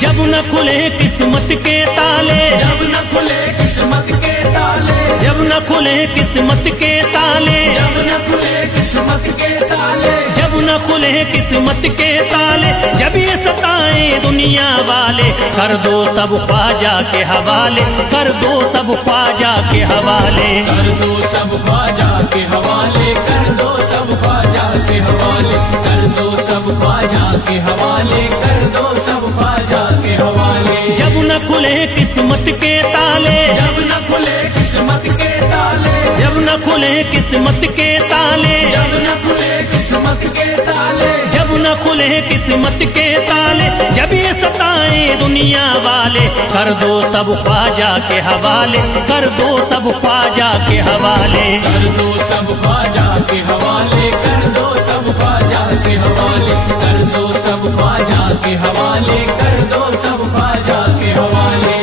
जब न खुले किस्मत के ताले, जब न खुले किस्मत के ताले, जब न खुले किस्मत के ताले, जब न खुले किस्मत के ताले, जब न खुले किस्मत के ताले, जब ये सताए दुनिया वाले, कर दो सब ख्वाजा के हवाले, कर दो सब ख्वाजा के हवाले, कर दो सब ख्वाजा के हवाले, कर दो सब ख्वाजा के हवाले, कर दो सब ख्वाजा के हवाले, कर दो सब ख्वाजा के हवाले। जब न खुले किस्मत के ताले, जब न खुले किस्मत के ताले, जब न खुले किस्मत के ताले, जब न खुले किस्मत के ताले, जब न खुले किस्मत के ताले, जब ये सताए दुनिया वाले, कर दो सब ख्वाजा के हवाले, कर दो सब ख्वाजा के हवाले, कर दो सब ख्वाजा के हवाले, कर दो सब ख्वाजा के हवाले, कर दो सब ख्वाजा के हवाले, कर दो सब ख्वाजा के हवाले।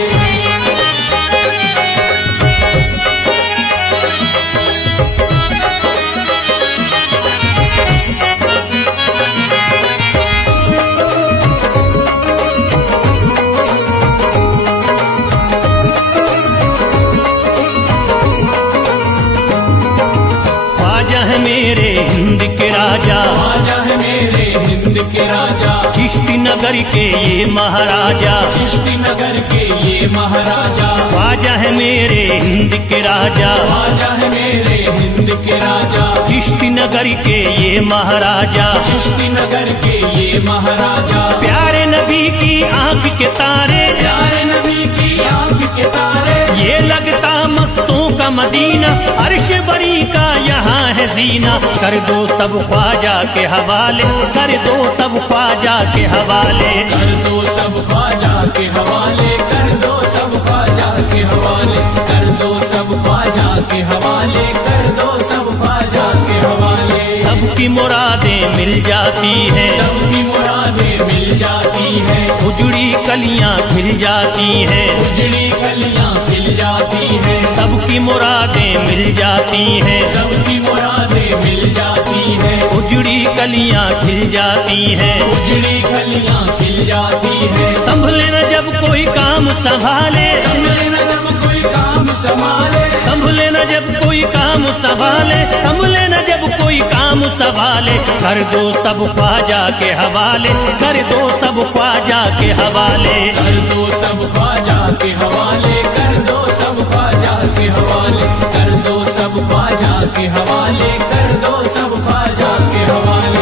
ख्वाजा है मेरे हिंद के राजा, ख्वाजा है मेरे हिंद के राजा, चिश्ती नगर के ये महाराजा, चिश्ती नगर के ये महाराजा, ख्वाजा है मेरे हिंद के राजा, ख्वाजा है मेरे हिंद के राजा, चिश्ती नगर के ये महाराजा, चिश्ती नगर के ये महाराजा, प्यारे नबी की आंख के तारे, प्यारे नबी की आंख के तारे, ये लगता मस्तों का मदीना, अर्श बरी का यहाँ है जीना, कर दो सब ख्वाजा के हवाले, कर दो सब ख्वाजा के हवाले, कर दो सब ख्वाजा के हवाले, कर दो सब ख्वाजा के हवाले, कर दो सब ख्वाजा के हवाले, कर दो सब ख्वाजा के हवाले। सबकी मुरादें मिल जाती हैं, सबकी मुरादें मिल जाती है, उजड़ी कलियां खिल जाती हैं, उजड़ी कलियां खिल जाती है, सबकी मुरादें मिल जाती हैं, सबकी मुरादें मिल जाती है, उजड़ी कलियां खिल जाती हैं, उजड़ी कलियां खिल जाती है। संभले न जब कोई काम संभाले, संभले न जब कोई काम संभाले, संभले न जब कोई काम संभाले, संभले न जब कोई काम संभाले, कर दो सब ख्वाजा के हवाले, कर दो सब ख्वाजा के हवाले, कर दो सब ख्वाजा के हवाले, कर दो सब ख्वाजा के हवाले, कर दो सब ख्वाजा के हवाले, कर दो सब ख्वाजा के हवाले।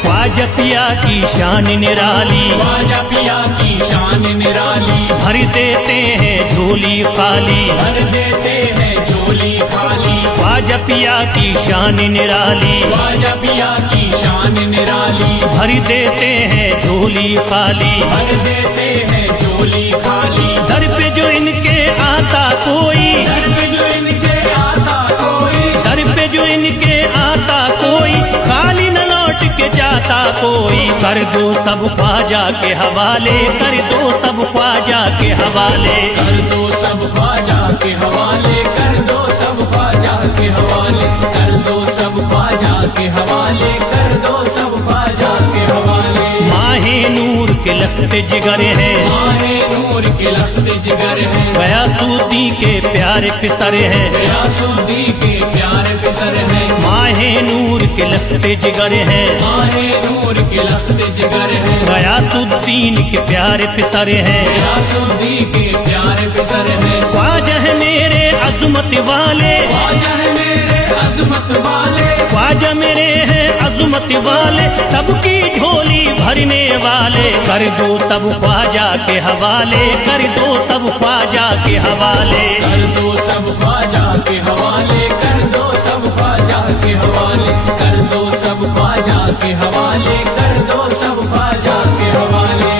ख्वाजा पिया की शान निराली, ख्वाजा पिया की शान निराली, भर देते हैं झोली खाली, भर देते हैं झोली खाली, ख्वाजा पिया की शान निराली, ख्वाजा पिया की शान निराली, भर देते हैं झोली खाली, भर देते हैं झोली खाली, दर पे जो इनके आता कोई, दर पे जो इनके आता कोई, दर पे जो इनके आता कोई, खाली न लौट के जाता कोई, कर दो सब ख्वाजा के हवाले, कर दो सब ख्वाजा के हवाले, कर दो सब ख्वाजा के हवाले, कर दो सब ख्वाजा के हवाले, कर दो सब ख्वाजा के हवाले, कर दो सब ख्वाजा के हवाले। माहे नूर के लखते जिगर है, माहे नूर के लखते जिगर है, गयासुद्दी के प्यारे पिसर है, गयासुद्दी के प्यारे पिसर है, माहे नूर के लखते जिगर है, माहे नूर के लखते जिगर है, गयासुद्दीन के प्यारे पिसर है, गयासुद्दी के प्यारे पिसर है। ख्वाजा है मेरे अजमत वाले, ख्वाजा है मेरे अजमत वाले, ख्वाजा मेरे हैं अजमत वाले, सबकी झोली भरने वाले, कर दो सब ख्वाजा के हवाले, कर दो सब ख्वाजा के हवाले, कर दो सब ख्वाजा के हवाले, कर दो सब ख्वाजा के हवाले, कर दो सब ख्वाजा के हवाले, कर दो सब ख्वाजा के हवाले।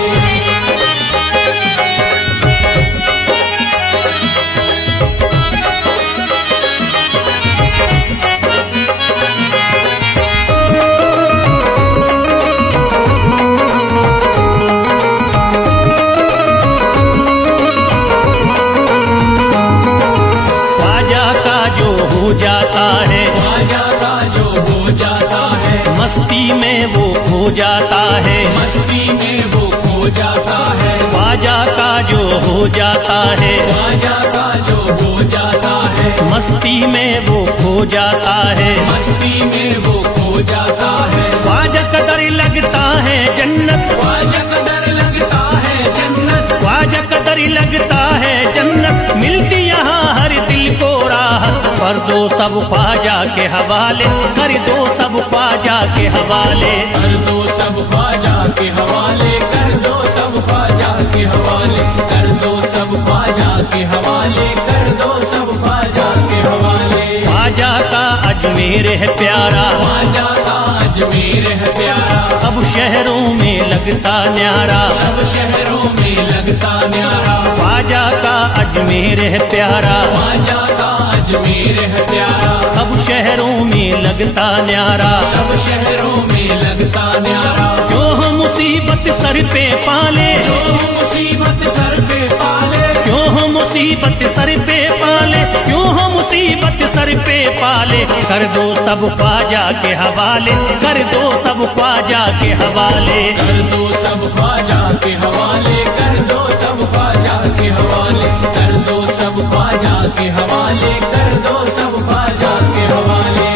हो जाता है ख्वाजा का जो हो जाता है, मस्ती में वो खो जाता है, मस्ती में वो खो जाता है, ख्वाजा का जो हो जाता है, ख्वाजा का जो हो जाता है, मस्ती में वो खो जाता है, मस्ती में वो खो जाता है, ख्वाजा कदर लगता है जन्नत, ख्वाजा कदर लगता है जन्नत, ख्वाजा कदर लगता है जन्नत, मिलती यहाँ हर दिल को राहत, कर दो सब ख्वाजा के हवाले, कर दो सब ख्वाजा के हवाले, कर दो सब ख्वाजा के हवाले, कर दो सब ख्वाजा के हवाले, कर दो सब ख्वाजा के हवाले, कर दो सब ख्वाजा के हवाले। ख्वाजा का अजमेर है प्यारा, ख्वाजा का अजमेर है प्यारा, सब शहरों में लगता न्यारा, सब शहरों में लगता न्यारा, ख्वाजा का अजमेर है प्यारा, ख्वाजा का अजमेर है प्यारा, सब शहरों में लगता न्यारा, सब शहरों में लगता न्यारा, जो हम मुसीबत सर पे पाले, जो मुसीबत सर पे पाले, क्यों हम मुसीबत सर पे पाले, क्यों हम मुसीबत सर पे पाले, कर दो सब ख्वाजा के हवाले, कर दो सब ख्वाजा के हवाले, कर दो सब ख्वाजा के हवाले, कर दो सब ख्वाजा के हवाले, कर दो सब ख्वाजा के हवाले, कर दो सब ख्वाजा के हवाले।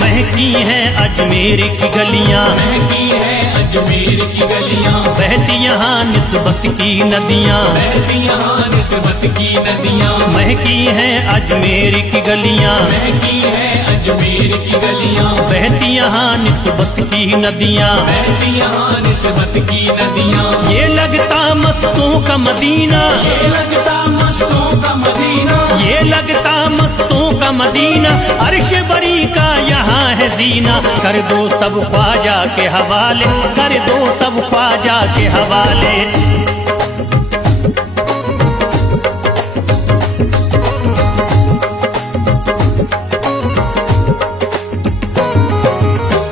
महकी हैं अजमेर की गलियां, महकी है अजमेर की गलियां, बहती यहाँ निस्बत की नदियां, बहती यहाँ निस्बत की नदियां, महकी हैं अजमेर की गलियां, महकी है अजमेर की गलियां, बहती यहाँ निस्बत की नदियां, बहती यहाँ निस्बत की नदियां, ये लगता मस्तों का मदीना, ये लगता मस्तों का मदीना, ये लगता मस्तों का मदीना, अर्श बरी का यहाँ है जीना, कर दो सब ख्वाजा के हवाले, कर दो सब ख्वाजा के हवाले।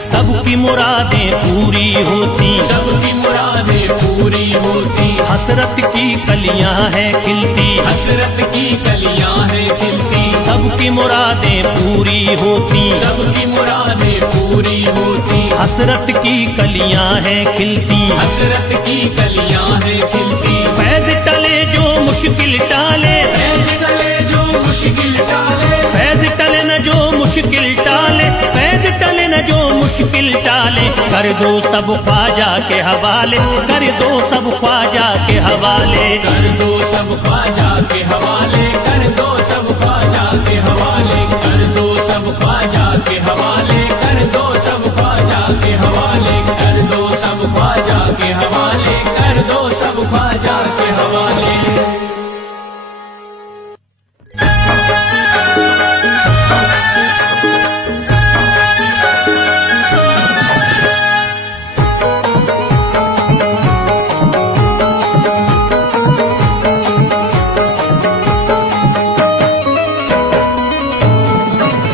सबकी मुरादें पूरी होती, सबकी मुरादें पूरी होती, हसरत की कलियां हैं खिलती, हसरत की कलियां हैं खिलती, सबकी मुरादें पूरी होती, सबकी मुरादें पूरी होती, हसरत की कलियां हैं खिलती, हसरत की कलियां हैं खिलती, फैज टले जो मुश्किल टाले, फैज टले जो मुश्किल टाले, फैज टले न जो मुश्किल टाले, फैज टले न जो मुश्किल टाले, कर दो सब ख्वाजा के हवाले, कर दो सब ख्वाजा के हवाले, कर दो सब ख्वाजा के हवाले, कर दो सब ख्वाजा के हवाले, कर दो सब ख्वाजा के हवाले, कर दो सब ख्वाजा के हवाले, कर दो सब ख्वाजा के हवाले, कर दो सब ख्वाजा के हवाले।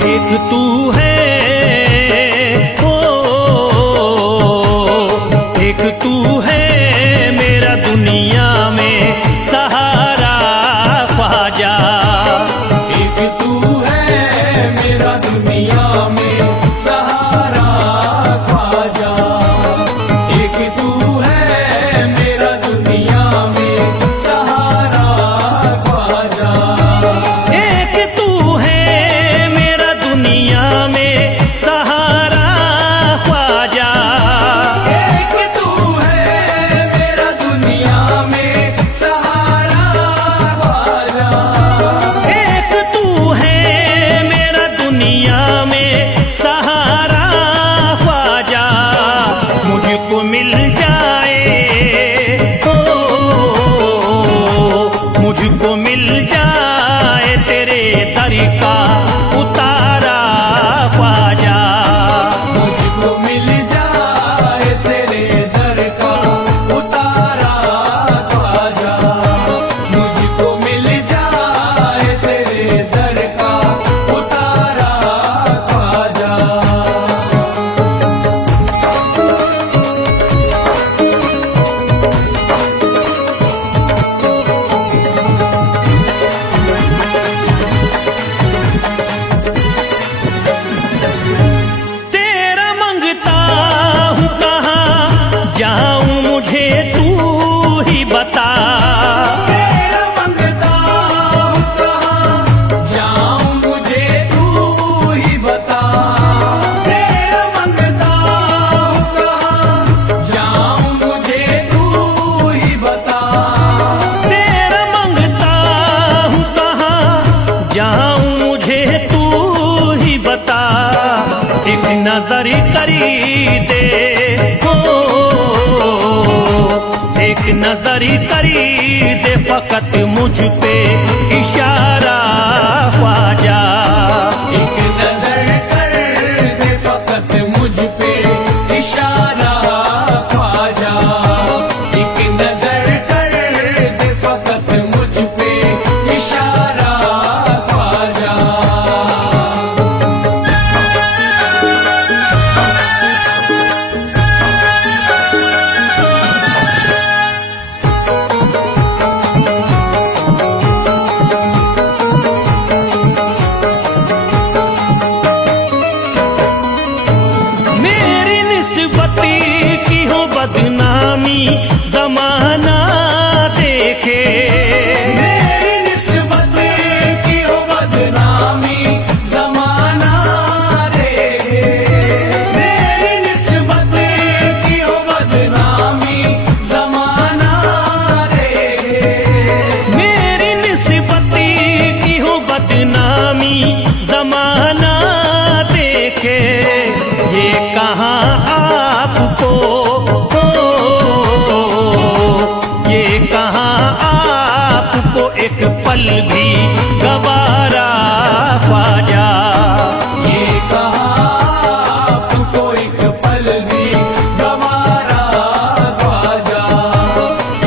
एक तू है ओ, एक तू है मेरा दुनिया में सहारा ख्वाजा, एक तू है मेरा दुनिया में सहारा ख्वाजा, मुझे तू ही बता। तेरा मंगता हूँ कहाँ जाऊं मुझे तू ही बता। तेरा मंगता हूँ कहाँ जाऊं मुझे तू ही बता। तेरा मंगता हूँ कहाँ जाऊं मुझे तू ही बता। एक नजर करी दे हो, एक नजर करी दे फकत मुझ पे इशारा ख्वाजा। एक नजर कर दे फकत मुझ पे इशारा ख्वाजा। एक नजर कर दे फकत मुझ पे इशारा ख्वाजा। मेरी निस्बती की हो बदनामी जमाना देखे। मेरी निस्बत की हो बदनामी जमाना देखे। मेरी निस्बत की हो बदनामी जमाना देखे। मेरी निस्बती की हो बदनामी जमाना देखे। ये कहाँ आपको ये कहाँ आपको एक पल भी गवारा ख्वाजा। ये कहाँ आपको एक पल भी गवारा ख्वाजा।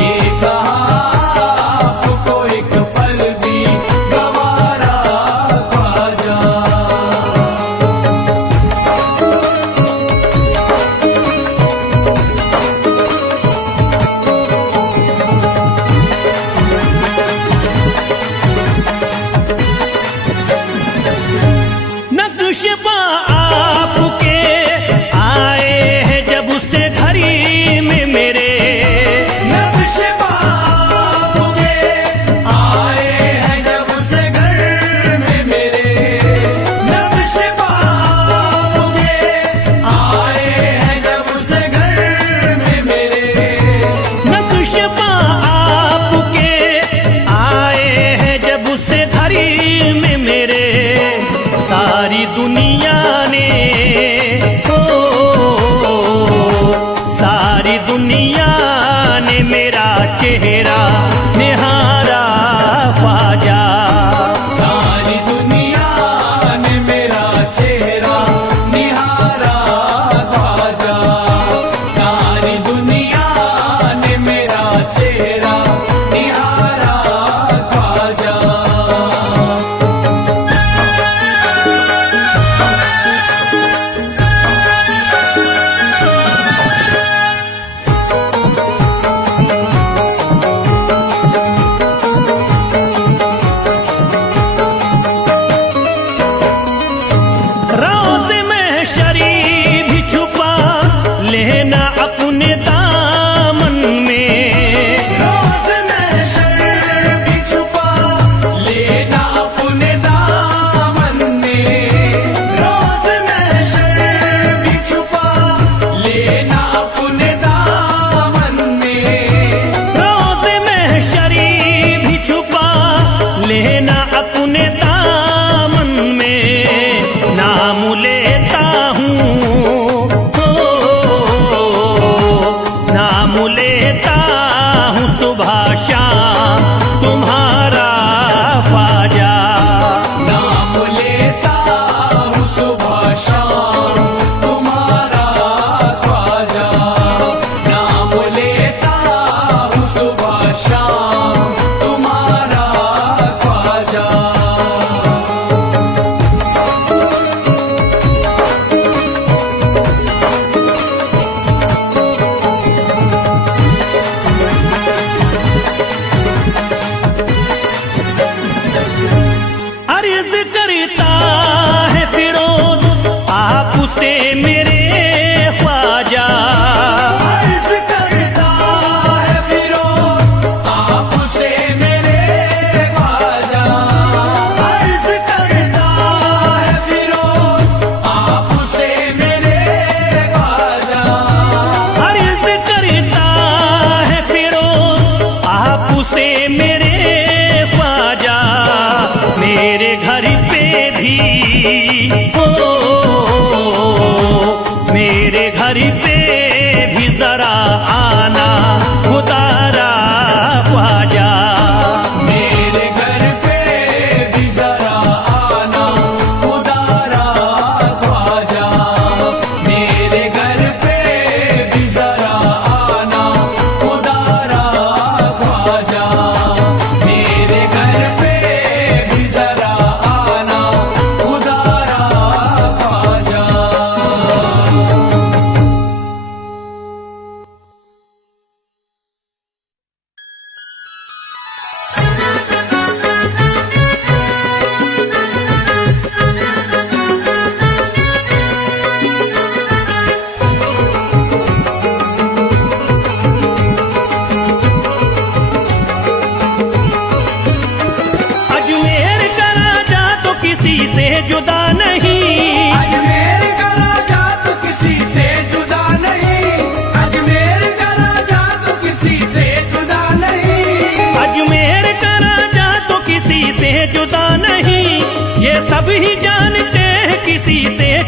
ये कहाँ आपको एक पल भी गवारा ख्वाजा। नक्शबा आपके आए हैं जब उससे घड़ी में मेरे। नक्शबा आपके आए हैं जब से घर में मेरे। नक्शबा आपके आए हैं जब से घर में मेरे। नक्शबा आपके आए हैं जब उससे घड़ी में मेरे। सारी दुनिया ने सारी दुनिया ने मेरा चेहरा निहारा ख्वाजा। सारी दुनिया ने मेरा चेहरा निहारा ख्वाजा। सारी दुनिया ने मेरा चेहरा निहारा ख्वाजा।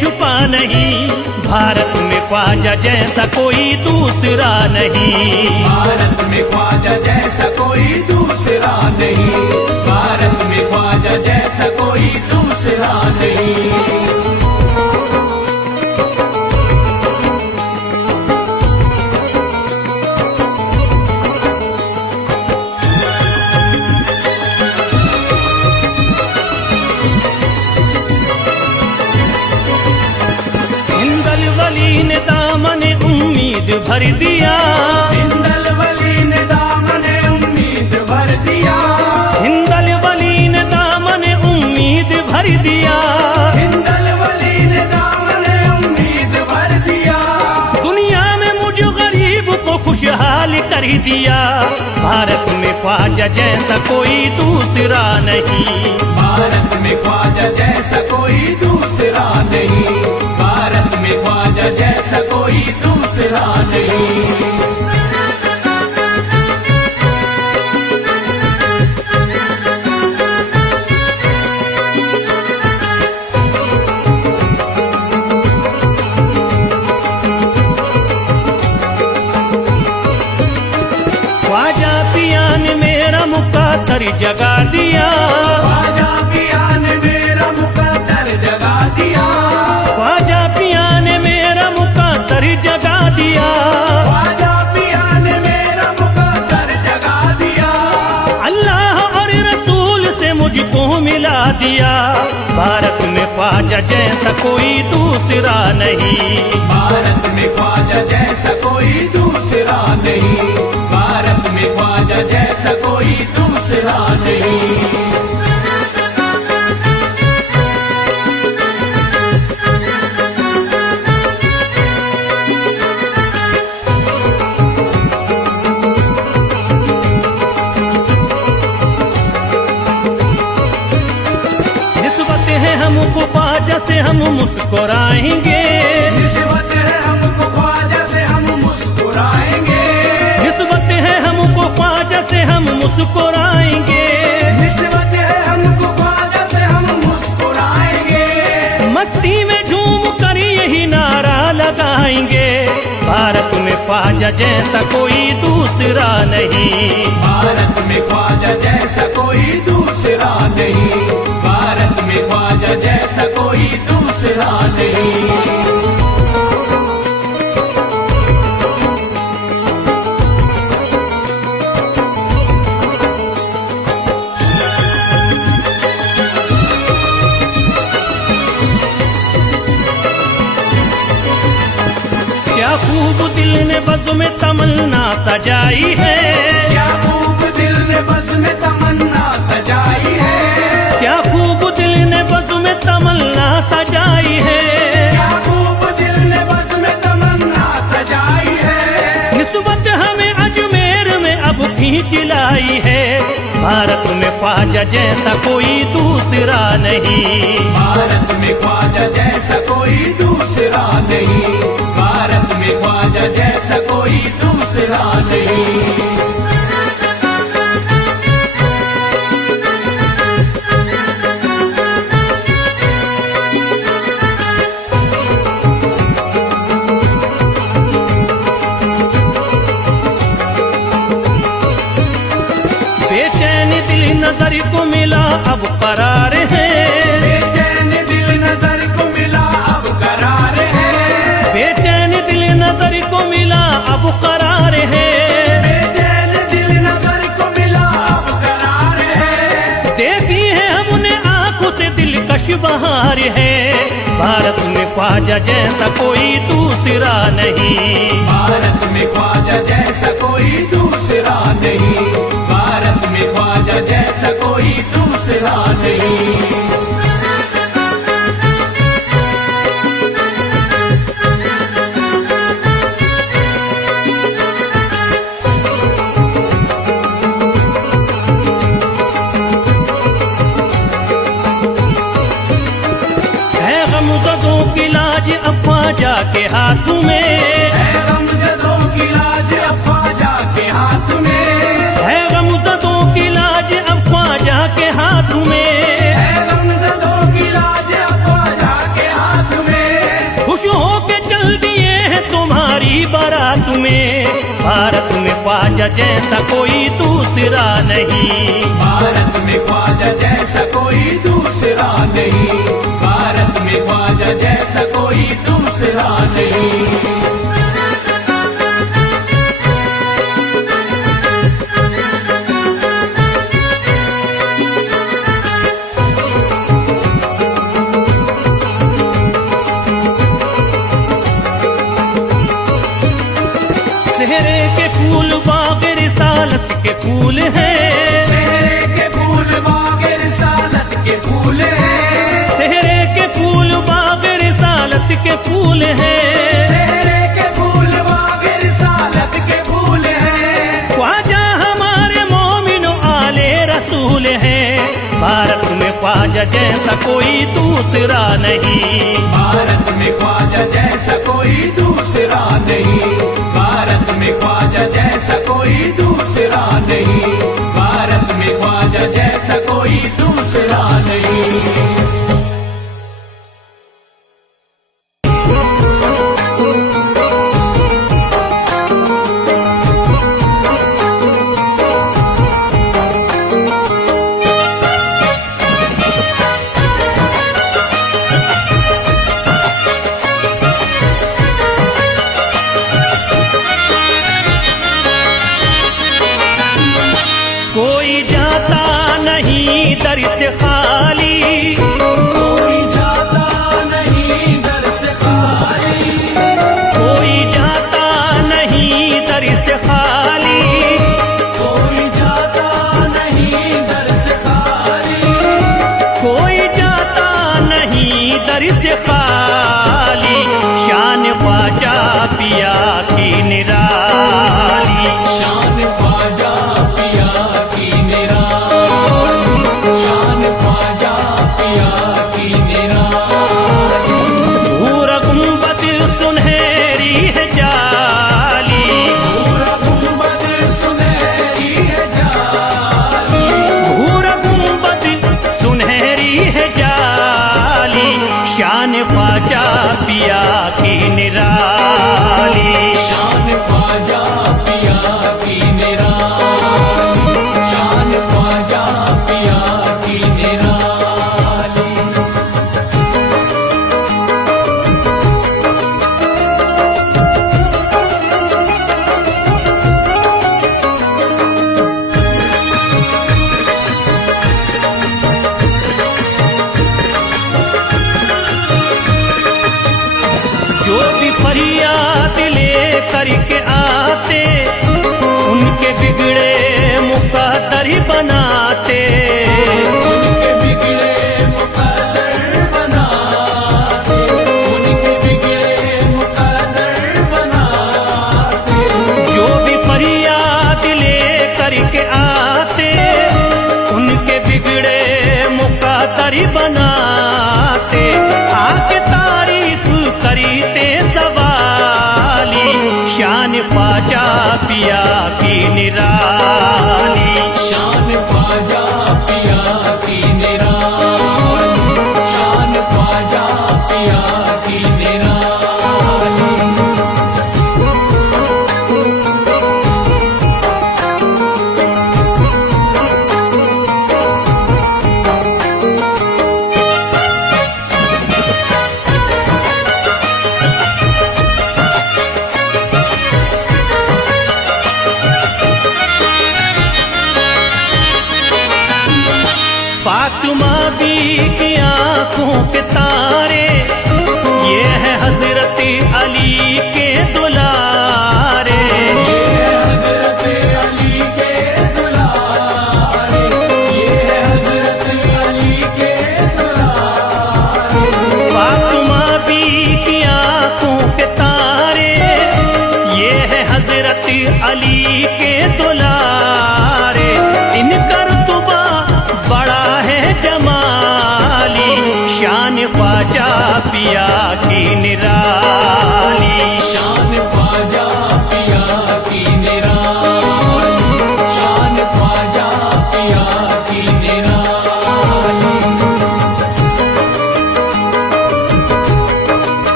छुपा नहीं, भारत में ख्वाजा जैसा कोई दूसरा नहीं। भारत में ख्वाजा जैसा कोई दूसरा नहीं, भारत में ख्वाजा जैसा कोई दूसरा नहीं। वली ने दामने उम्मीद भर दिया, हिंदल वली ने दामने उम्मीद भर दिया, हिंदल वली ने दामने उम्मीद भर दिया, हिंदल वली ने दामने उम्मीद भर दिया। दुनिया में मुझ गरीब को खुशहाल कर दिया, भारत में ख्वाजा जैसा कोई दूसरा नहीं। भारत में ख्वाजा जैसा कोई दूसरा नहीं, भारत में ख्वाजा जैसा कोई दूसरा नहीं। ख्वाजा पिया ने मेरा मुकद्दर जगा दिया, ख्वाजा पिया ने मेरा मुकद्दर जगा दिया, ख्वाजा पिया ने मेरा मुकद्दर जगा दिया, ख्वाजा पिया ने मेरा मुकद्दर जगा दिया। अल्लाह और रसूल से मुझको मिला दिया, भारत में ख्वाजा जैसा कोई दूसरा नहीं। भारत में ख्वाजा जैसा कोई दूसरा नहीं, भारत में ख्वाजा जैसा कोई दूसरा नहीं। निस्बत है हमको ख्वाजा से हम मुस्कुराएंगे, निस्बत है हमको ख्वाजा से हम मुस्कुराएंगे, निस्बत है हमको ख्वाजा से हम मुस्कुराएंगे, निस्बत है हमको ख्वाजा से हम मुस्कुराएंगे। मस्ती में झूम कर यही नारा लगाएंगे, भारत में ख्वाजा जैसा कोई दूसरा नहीं। भारत में ख्वाजा जैसा कोई दूसरा नहीं, भारत में ख्वाजा जैसा कोई दूसरा नहीं। क्या खूब दिल ने बज़्म में तमन्ना सजाई है, क्या खूब दिल ने बज़्म में तमन्ना सजाई है, क्या खूब दिल ने बज़्म में तमन्ना सजाई है, क्या खूब दिल ने बज़्म में तमन्ना सजाई है। निस्बत हमें अजमेर में अब खींच लाई है, भारत में ख्वाजा जैसा कोई दूसरा नहीं। भारत में ख्वाजा जैसा कोई दूसरा नहीं, भारत में ख्वाजा जैसा कोई दूसरा नहीं। बेचैन दिल नजर को मिला अब करार है, बेचैन दिल नजर को मिला अब करार है, बेचैन दिल नजर को मिला अब करार है, बेचैन दिल नजर को मिला अब करार है। देखी है हमने आंखों से दिलकश बहार है, भारत में ख्वाजा जैसा कोई दूसरा नहीं। भारत में ख्वाजा जैसा कोई दूसरा नहीं, भारत में ख्वाजा जैसा कोई दूसरा नहीं। है गमज़दों की लाज अब ख्वाजा के हाथ में, है गमज़दों की लाज अब ख्वाजा के हाथ में, है गमज़दों की लाज अब ख्वाजा के हाथ में, है गमज़दों की लाज अब ख्वाजा के हाथ में। ख्वाजा जैसा कोई दूसरा नहीं। भारत में ख्वाजा जैसा कोई दूसरा नहीं, भारत में ख्वाजा जैसा कोई दूसरा नहीं। सेहरे के फूल बाग रिसालत के फूल हैं, सेहरे के फूल बाग रिसालत के फूल हैं, सेहरे के फूल बाग रिसालत के फूल हैं, सेहरे के फूल बाग रिसालत के फूल हैं। ख्वाजा हमारे मोमिनो आले रसूल हैं। भारत में ख्वाजा जैसा कोई दूसरा नहीं। भारत में ख्वाजा जैसा कोई दूसरा नहीं, भारत में ख्वाजा जैसा कोई दूसरा नहीं, भारत में ख्वाजा जैसा कोई दूसरा नहीं।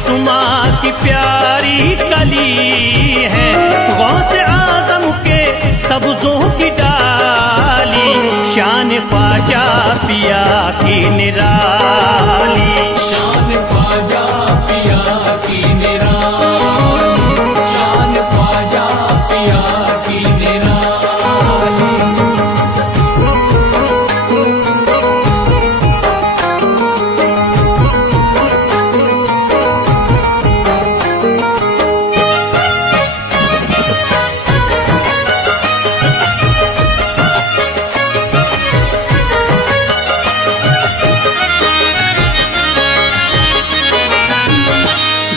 मासूमा की प्यारी कली है, गौस आदम के सब्जों की डाली, शान ख्वाजा पिया की निराली। शान ख्वाजा पिया की निराली, शान ख्वाजा पिया की निराली।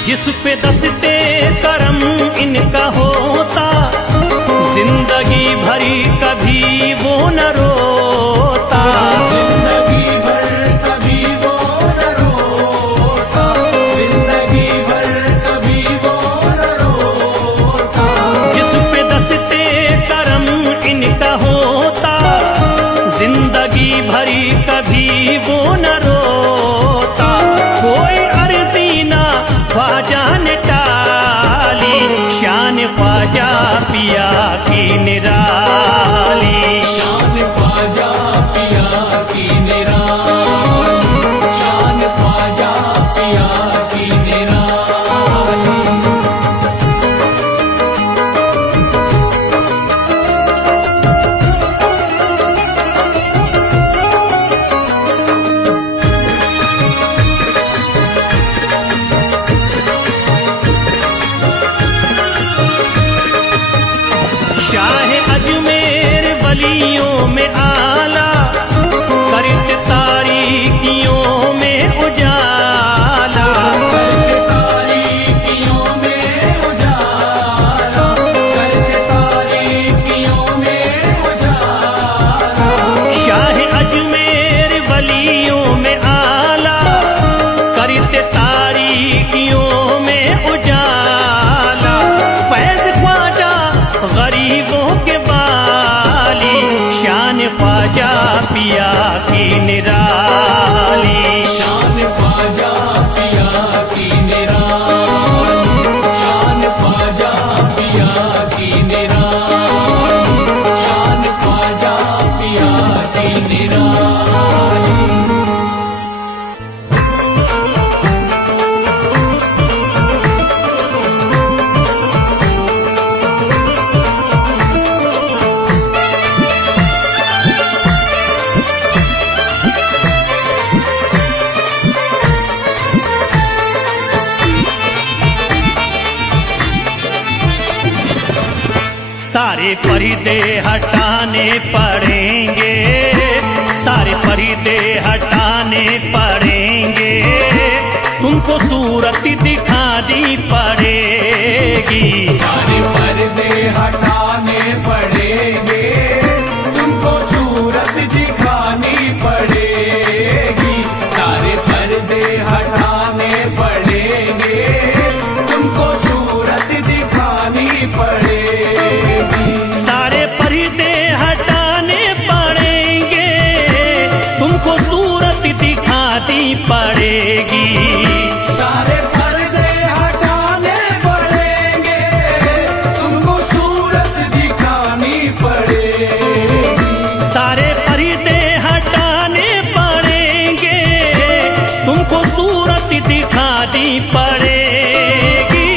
जिस पे दस्ते करम इनका होता, जिंदगी भरी कभी वो न रोता। जिंदगी भर कभी वो न रोता, जिंदगी भर कभी वो न रोता। जिस पे दस्ते करम इनका होता, जिंदगी भरी कभी वो न रोता। कोई अर्जी ना ख्वाजा ने टाली, शान ख्वाजा पिया की निराली। शान ख्वाजा पिया की निराली, शान ख्वाजा पिया की निराली। शाह अजमेर वलियों में आला, करत तारीकियों में उजाला। करते तारीकियों में उजाला, करते तारीकियों में उजाला। शाह अजमेर वलियों में आला, करत तारीकियों में उजाला। फैज़ ख्वाजा गरीबों के बाली, शान ख्वाजा पिया की निराली। शान ख्वाजा पिया की निराली, शान ख्वाजा पिया की निराली, शान ख्वाजा पिया की निराली। सारे पर्दे हटाने पड़ेंगे, सारे पर्दे हटाने पड़ेंगे, तुमको सूरत दिखानी पड़ेगी। सारे पर्दे हटाने पड़ेंगे, तुमको सूरत दिखानी पड़ेगी। सारे पर्दे हटाने पड़ेंगे, तुमको सूरत दिखानी पड़ेगी। सारे पर्दे हटाने पड़ेंगे, तुमको सूरत दिखानी पड़ेगी। सारे पर्दे हटाने पड़ेंगे, तुमको सूरत दिखानी पड़ेगी। सारे पर्दे हटाने पड़ेंगे, तुमको सूरत दिखानी पड़ेगी।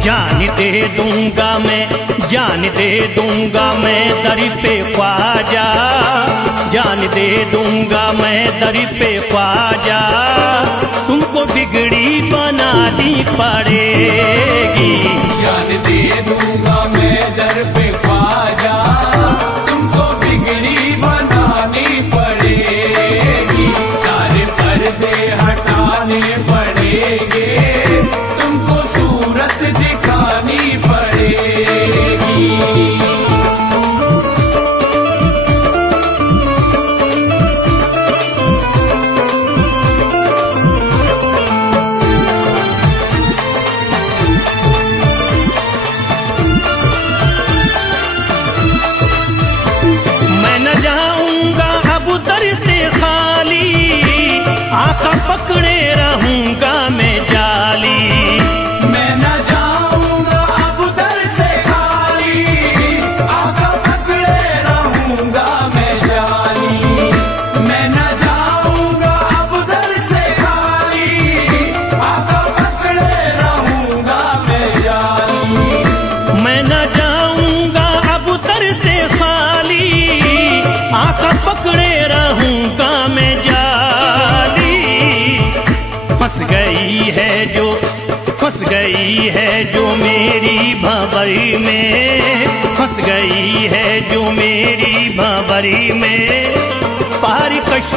जान दे दूंगा मैं, जान दे दूंगा मैं दर पे ख्वाजा, जान दे दूंगा मैं दर पे ख्वाजा, तुमको बिगड़ी बनानी पड़ेगी। जान दे दूंगा मैं दर पे ख्वाजा, तुमको बिगड़ी बनानी पड़ेगी। सारे पर्दे हटाने पड़ेंगे, तुमको सूरत दिखानी पड़ेगी। आका पकड़े रहूंगा मैं जा फंस गई है जो मेरी भंवरी में, फंस गई है जो मेरी भंवरी में। पार कश